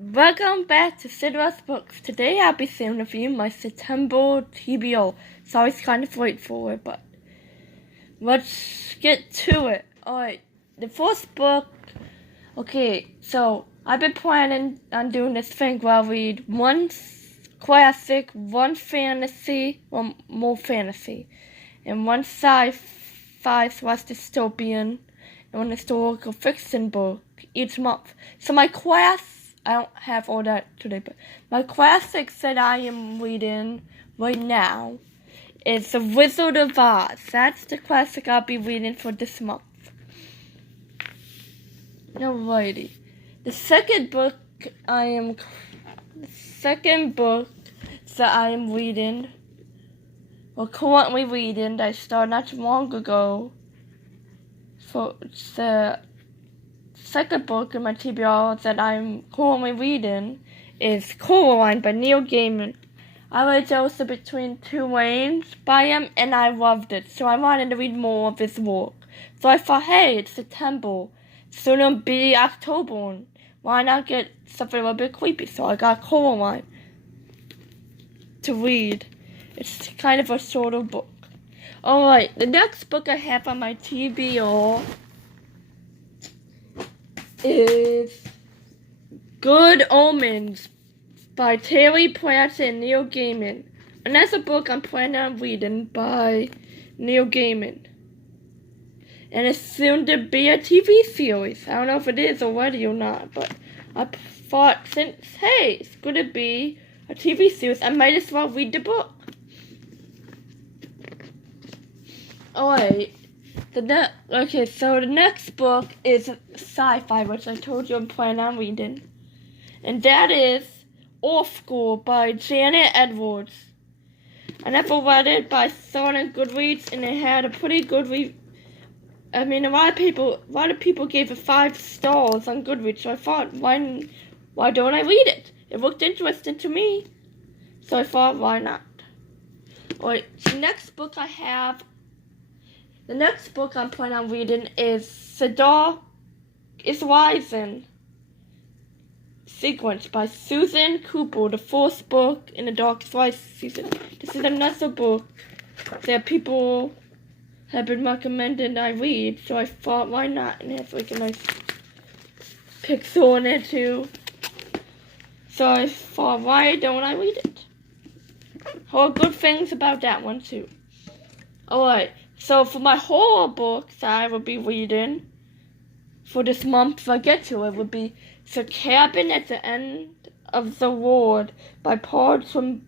Welcome back to Sidros Books. Today I'll be sharing with you my September TBR. Sorry it's kind of late for it, but let's get to it. Alright, the first book. Okay, so I've been planning on doing this thing where I'll read one classic, one fantasy, or more fantasy, and one sci-fi slash dystopian, and one historical fiction book each month. So my class, I don't have all that today, but my classics that I am reading right now is The Wizard of Oz. That's the classic I'll be reading for this month. Alrighty. The second book that I am reading, or currently reading, that I started not too long ago, for the second book in my TBR that I'm currently reading is Coraline by Neil Gaiman. I read also Between Two Lanes by him, and I loved it, so I wanted to read more of his work. So I thought, hey, it's September, soon it'll be October, and why not get something a little bit creepy? So I got Coraline to read. It's kind of a shorter book. Alright, the next book I have on my TBR is Good Omens by Terry Pratchett and Neil Gaiman. And that's a book I'm planning on reading by Neil Gaiman. And it's soon to be a TV series. I don't know if it is already or not, but I thought since, hey, it's going to be a TV series, I might as well read the book. Alright. Okay, so the next book is sci-fi, which I told you I'm planning on reading. And that is Off School by Janet Edwards. I never read it, but I saw it on Goodreads, and it had a pretty good review. I mean, a lot of people gave it 5 stars on Goodreads, so I thought, why don't I read it? It looked interesting to me, so I thought, why not? Alright, the next book I'm planning on reading is The Dark is Rising Sequence by Susan Cooper, the 4th book in the Dark is Rising season. This is another book that people have been recommending I read, so I thought, why not? And it has like a nice picture in it too. So I thought, why don't I read it? All good things about that one too. Alright. So for my horror books that I will be reading for this month, if I get to it, would be The Cabin at the End of the World by Paul Tremblay,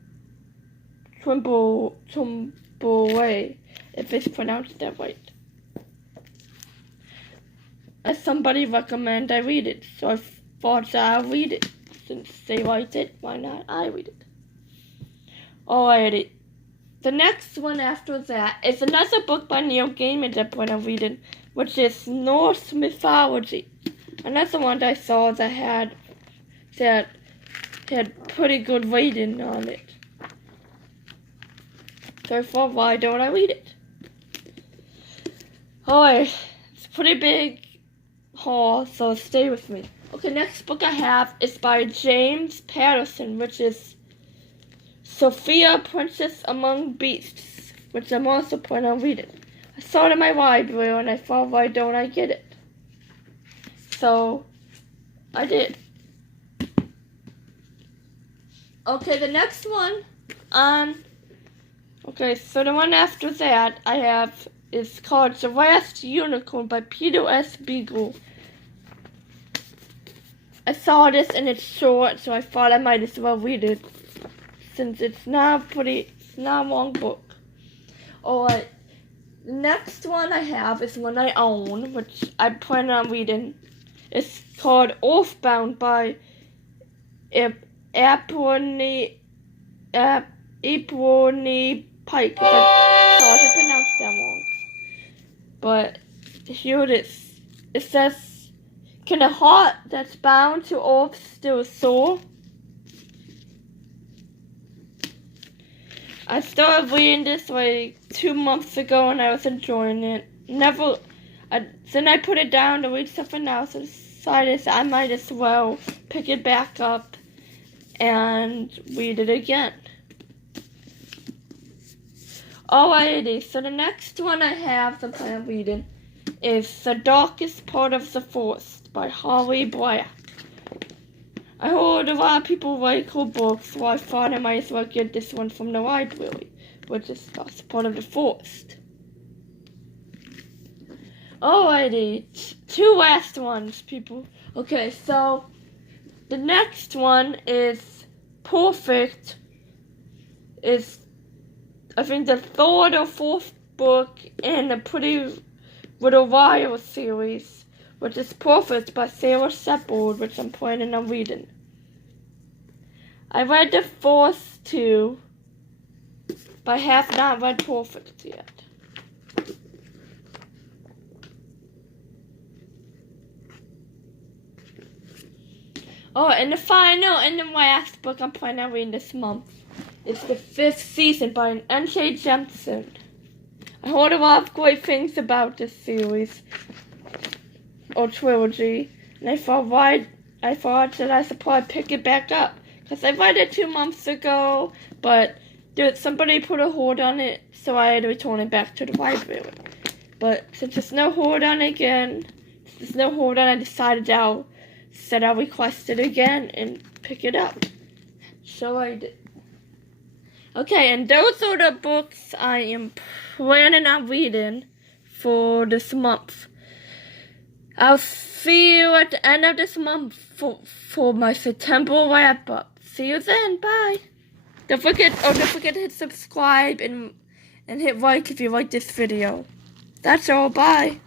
if it's pronounced that right. As somebody recommended I read it, so I thought I'll read it. Since they write it, why not I read it? Alrighty. The next one after that is another book by Neil Gaiman that I'm reading, which is Norse Mythology. Another one that I saw that had pretty good rating on it. So I thought, why don't I read it? Alright, it's a pretty big haul, so stay with me. Okay, next book I have is by James Patterson, which is Sophia, Princess Among Beasts, which I'm also planning on reading. I saw it in my library and I thought, why don't I get it? So, I did. Okay, the next one so the one after that I have is called The Last Unicorn by Peter S. Beagle. I saw this and it's short, so I thought I might as well read it, since it's not a long book. Alright, the next one I have is one I own, which I plan on reading. It's called Earthbound by Aproni Pike, if I thought I pronounced that wrong. But here it is. It says, can a heart that's bound to earth still soar? I started reading this like 2 months ago and I was enjoying it. Then I put it down to read something else. decided I might as well pick it back up and read it again. Alrighty, so the next one I have the plan of reading is The Darkest Part of the Forest by Holly Black. I heard a lot of people like her books, so I thought I might as well get this one from the library, which is Darkest Part of the Forest. Alrighty, two last ones, people. Okay, so the next one is Perfect. Is I think the third or fourth book in the Pretty Little Liars series, which is Perfect by Sarah Shepard, which I'm planning on reading. I read the first two, but I have not read Perfect yet. Oh, and the final and the last book I'm planning on reading this month is the 5th season by N.K. Jemisin. I heard a lot of great things about this series or trilogy, and I thought that I should probably pick it back up because I read it 2 months ago, but somebody put a hold on it, so I had to return it back to the library. But since there's no hold on it again, I decided I'll request it again and pick it up. So I did. Okay, and those are the books I am planning on reading for this month. I'll see you at the end of this month for my September wrap-up. See you then. Bye. Don't forget to hit subscribe and hit like if you like this video. That's all. Bye.